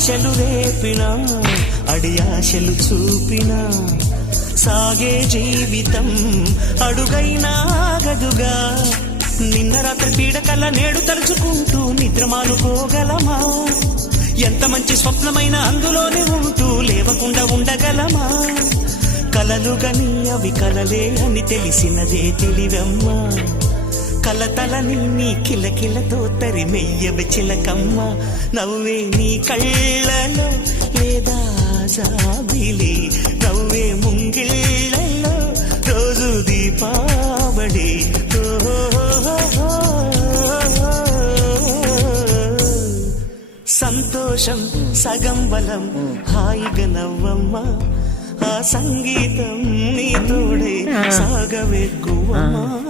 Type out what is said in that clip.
ఆశలు రేపినా అడియాశలు చూపినా సాగే జీవితం అడుగైనా ఆగదుగా. నిన్న రాత్రి పీడకల నేడు తలుచుకుంటూ నిద్రమానుకోగలమా? ఎంత మంచి స్వప్నమైన అందులోనే ఉంటూ లేవకుండా ఉండగలమా? కలలుగని అవి కలలే అని తెలిసినదే తెలివమ్మా. కలతలని నీ కిలకిలతో తరిమెయ్యవి చిలకమ్మ. నవ్వే నీ కళ్ళలో లేదా జాబిలి, నవ్వే ముంగిళ్ళలో రోజు దీపావళి. సంతోషం సగం బలం హాయిగా నవ్వమ్మా. ఆ సంగీతం నీ తోడే సాగవెక్కువమ్మా.